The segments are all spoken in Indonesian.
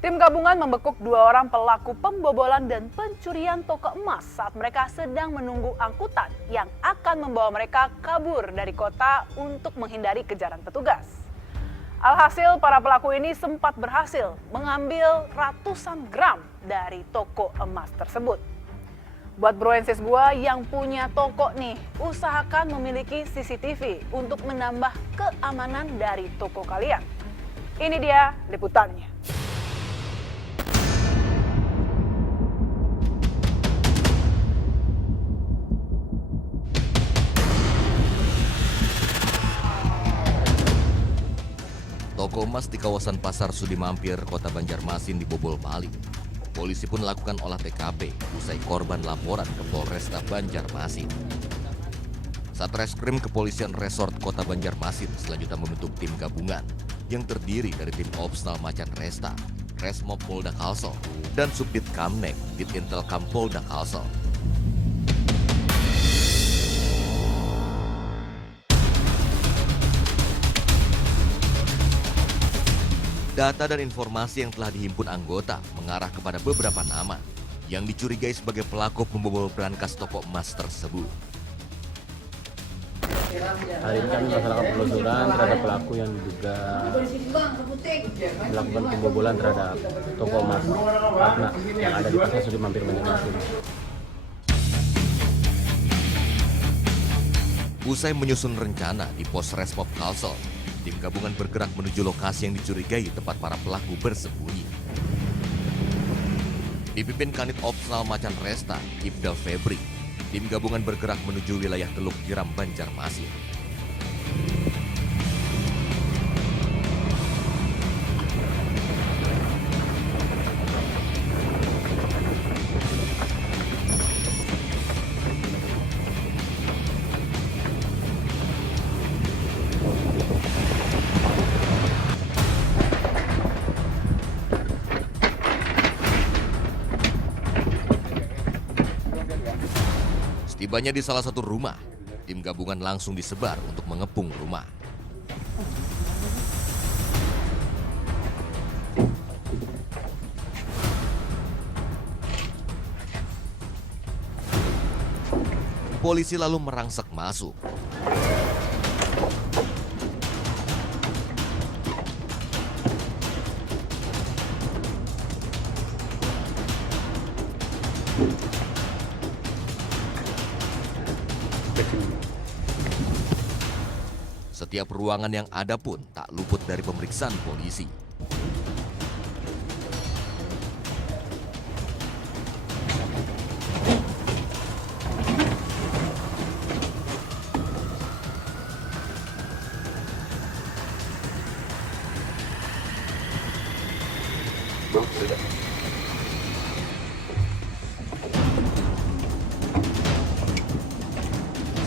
Tim gabungan membekuk 2 orang pelaku pembobolan dan pencurian toko emas saat mereka sedang menunggu angkutan yang akan membawa mereka kabur dari kota untuk menghindari kejaran petugas. Alhasil, para pelaku ini sempat berhasil mengambil ratusan gram dari toko emas tersebut. Buat broensis gua yang punya toko nih, usahakan memiliki CCTV untuk menambah keamanan dari toko kalian. Ini dia liputannya. Toko emas di kawasan Pasar Sudi Mampir, Kota Banjarmasin dibobol maling. Polisi pun melakukan olah TKP usai korban laporan ke Polresta Banjarmasin. Satreskrim Kepolisian Resort Kota Banjarmasin selanjutnya membentuk tim gabungan yang terdiri dari tim Opsnal Macan Resta, Resmob Polda Kalsel, dan Subdit Kamnek, Ditintelkam Polda Kalsel. Data dan informasi yang telah dihimpun anggota mengarah kepada beberapa nama yang dicurigai sebagai pelaku pembobol brankas toko emas tersebut. Hari ini kami melaksanakan penelusuran terhadap pelaku yang diduga melakukan pembobolan terhadap toko emas Ratna yang ada di Pasar Sudi Mampir Banjarmasin. Usai menyusun rencana di Pos Resmob Kalsel, tim gabungan bergerak menuju lokasi yang dicurigai tempat para pelaku bersembunyi. Dipimpin Kanit Opsnal Macan Resta, Ibda Febri, tim gabungan bergerak menuju wilayah Teluk Tiram Banjarmasin. Setibanya di salah satu rumah, tim gabungan langsung disebar untuk mengepung rumah. Polisi lalu merangsek masuk. Setiap ruangan yang ada pun tak luput dari pemeriksaan polisi.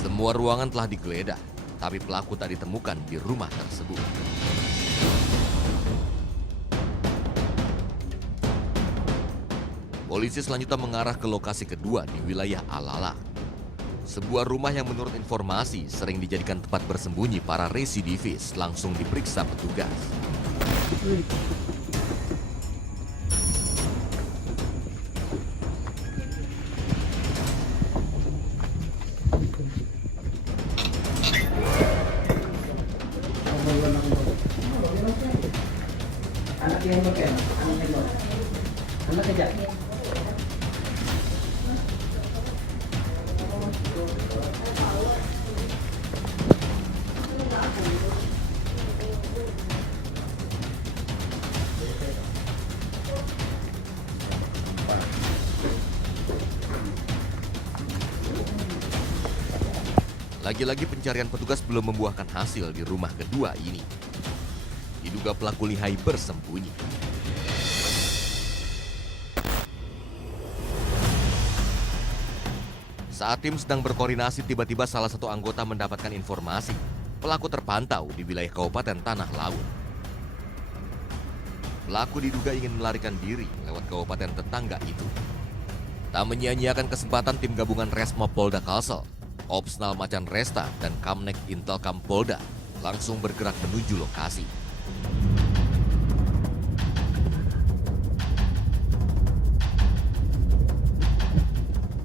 Semua ruangan telah digeledah, tapi pelaku tak ditemukan di rumah tersebut. Polisi selanjutnya mengarah ke lokasi kedua di wilayah Alala. Sebuah rumah yang menurut informasi sering dijadikan tempat bersembunyi para residivis langsung diperiksa petugas. Anak yang pakai, anak kerja. Lagi-lagi pencarian petugas belum membuahkan hasil di rumah kedua ini. Diduga pelaku lihai bersembunyi. Saat tim sedang berkoordinasi, tiba-tiba salah satu anggota mendapatkan informasi pelaku terpantau di wilayah Kabupaten Tanah Laut. Pelaku diduga ingin melarikan diri lewat kabupaten tetangga itu. Tak menyia-nyiakan kesempatan, tim gabungan Resmob Polda Kalsel, Opsnal Macan Resta, dan Kamnek Intelkam Polda langsung bergerak menuju lokasi.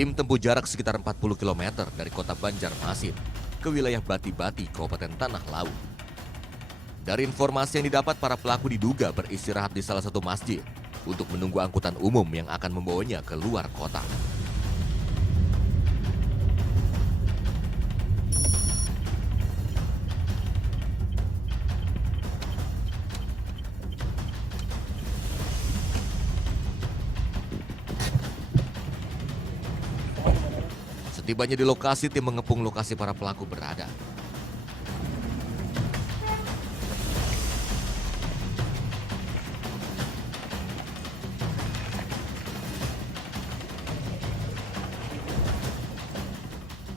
Tim tempuh jarak sekitar 40 km dari kota Banjarmasin ke wilayah Bati-Bati, Kabupaten Tanah Laut. Dari informasi yang didapat, para pelaku diduga beristirahat di salah satu masjid untuk menunggu angkutan umum yang akan membawanya ke luar kota. Setibanya di lokasi, tim mengepung lokasi para pelaku berada.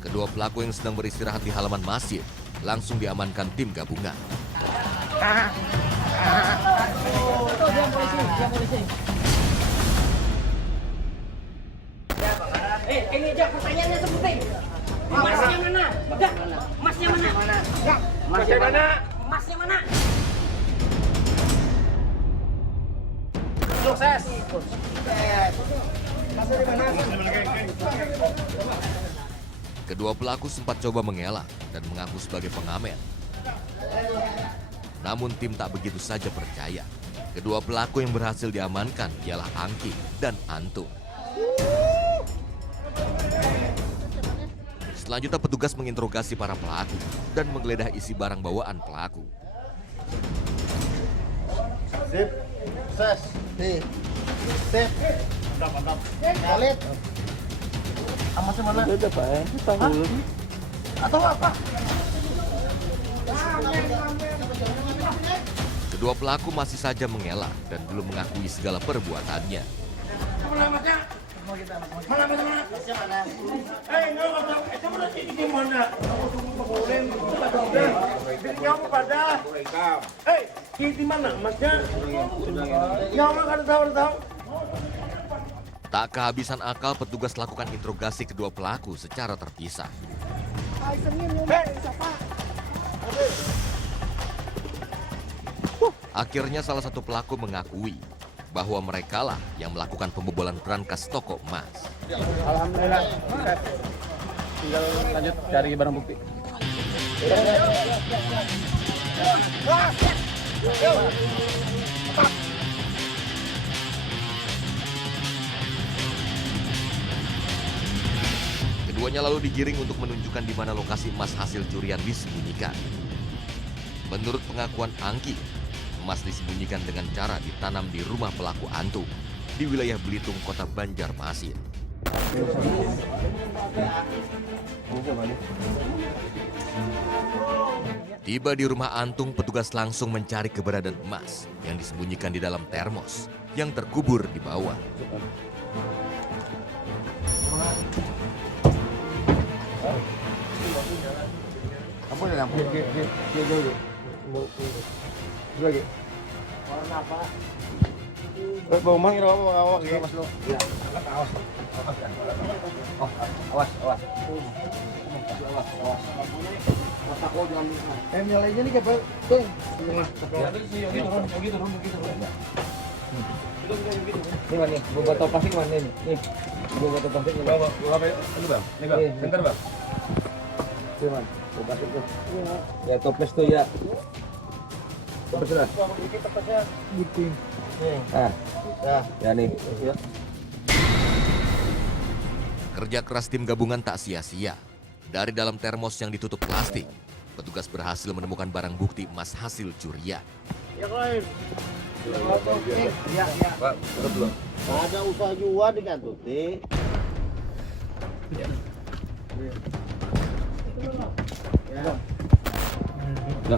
Kedua pelaku yang sedang beristirahat di halaman masjid langsung diamankan tim gabungan. Ini aja pertanyaannya seperti Masnya mana? Enggak. Masnya mana? Masnya mana? Masnya mana? Sukses. Kedua pelaku sempat coba mengelak dan mengaku sebagai pengamen. Namun tim tak begitu saja percaya. Kedua pelaku yang berhasil diamankan ialah Angki dan Antung. Selanjutnya petugas menginterogasi para pelaku dan menggeledah isi barang bawaan pelaku. Sip, ses, nih, sip, mantap. Khalid, amasnya mana? Udah Pak, atau apa? Kedua pelaku masih saja mengelak dan belum mengakui segala perbuatannya. Tak kehabisan akal, petugas lakukan interogasi kedua pelaku secara terpisah. Akhirnya salah satu pelaku mengakui bahwa merekalah yang melakukan pembobolan brankas toko emas. Alhamdulillah, tinggal lanjut cari barang bukti. Keduanya lalu digiring untuk menunjukkan di mana lokasi emas hasil curian disembunyikan. Menurut pengakuan Angki, emas disembunyikan dengan cara ditanam di rumah pelaku Antung di wilayah Belitung, kota Banjarmasin. Tiba di rumah Antung, petugas langsung mencari keberadaan emas yang disembunyikan di dalam termos yang terkubur di bawah. Apa ya lampu? Lagi. Warna apa? Bau mang itu apa? Awak gitu. Mas lo. Iya. Awas. Oh, awas. Awas. Mataku jangan lupa. Nyalainnya nih kayak tuh. Tengah. Gitu. Ini mana nih? Gua botol plastik mana nih? Nih. Gua botol plastik. Bawa. Ini bang. Ini bang. Bentar bang. Ini man. Botol plastik tuh. Ya toples tuh ya. Betul. Topesnya gitu. Ah. Ya nih. Kerja keras tim gabungan tak sia-sia. Dari dalam termos yang ditutup plastik, petugas berhasil menemukan barang bukti emas hasil curian. Ya lain. Ya. Pak, dulu. Ada usaha jual dengan tuti. Ya. Nah,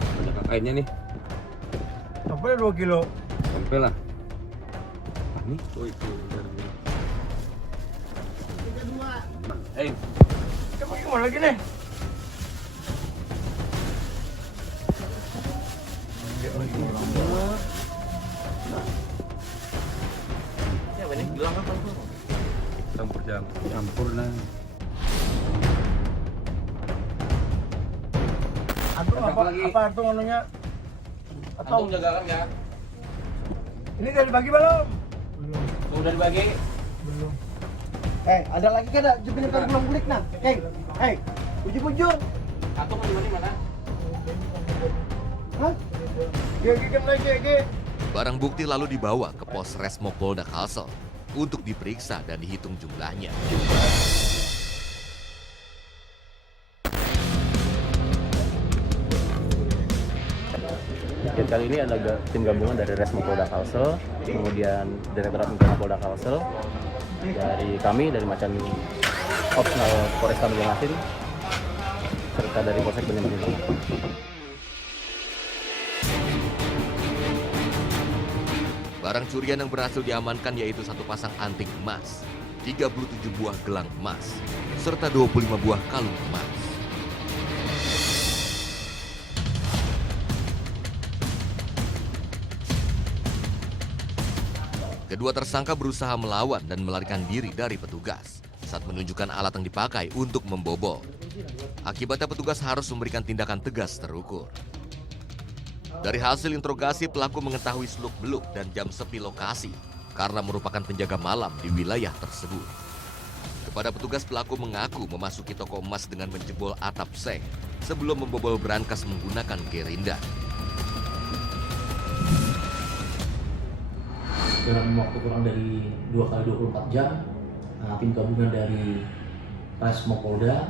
ada kainnya nih. Sampai 2 kilo. Sampai lah. Ini. Oh itu. Coba gimana lagi nih? Ya banyak bilang apa itu? Campur nah. Antum apa antum anunya? Atau jaga ya. ini udah dibagi belum? Udah dibagi? Belum. Ada lagi kan ada jepit kan belum kulik nah. Uji bujur. Atau di mana? Hah? Gigi lagi. Barang bukti lalu dibawa ke pos Resmo Polda Kalsel untuk diperiksa dan dihitung jumlahnya. Dan kali ini ada tim gabungan dari Resmo Polda Kalsel, kemudian Direktorat Kriminal Polda Kalsel, dari kami, dari Macan Opsional Polresta Banjarmasin, serta dari Polsek Banjarmasin. Barang curian yang berhasil diamankan yaitu satu pasang anting emas, 37 buah gelang emas, serta 25 buah kalung emas. Kedua tersangka berusaha melawan dan melarikan diri dari petugas saat menunjukkan alat yang dipakai untuk membobol. Akibatnya petugas harus memberikan tindakan tegas terukur. Dari hasil interogasi, pelaku mengetahui seluk-beluk dan jam sepi lokasi karena merupakan penjaga malam di wilayah tersebut. Kepada petugas, pelaku mengaku memasuki toko emas dengan menjebol atap seng sebelum membobol brankas menggunakan gerinda. Dalam waktu kurang dari 2 kali 24 jam, tim gabungan dari Resmo Polda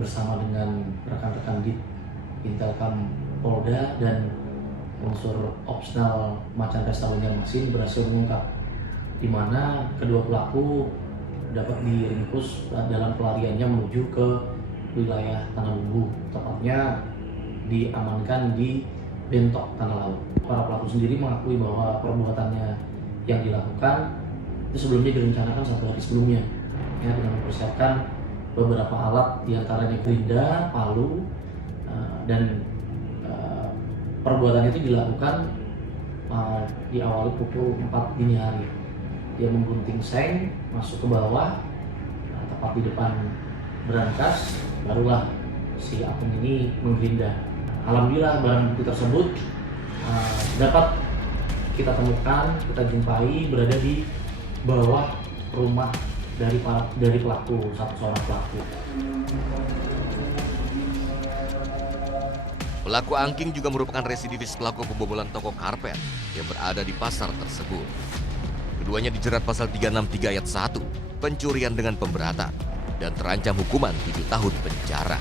bersama dengan rekan-rekan di Intelkam Polda dan unsur opsional Macan Resta Banjarmasin berhasil mengungkap di mana kedua pelaku dapat diringkus dalam pelariannya menuju ke wilayah Tanah Bumbu, tepatnya diamankan di Bentok Tanah Laut. Para pelaku sendiri mengakui bahwa perbuatannya yang dilakukan itu sebelumnya direncanakan 1 hari sebelumnya, ya, dengan mempersiapkan beberapa alat diantaranya gerinda, palu, dan perbuatan itu dilakukan diawali pukul 4 dini hari. Dia menggunting seng masuk ke bawah, tepat di depan brankas, barulah si akun ini menggerinda. Alhamdulillah barang bukti tersebut dapat kita temukan, kita jumpai berada di bawah rumah dari pelaku, satu seorang pelaku. Pelaku angking juga merupakan residivis pelaku pembobolan toko karpet yang berada di pasar tersebut. Keduanya dijerat pasal 363 ayat 1, pencurian dengan pemberatan, dan terancam hukuman 7 tahun penjara.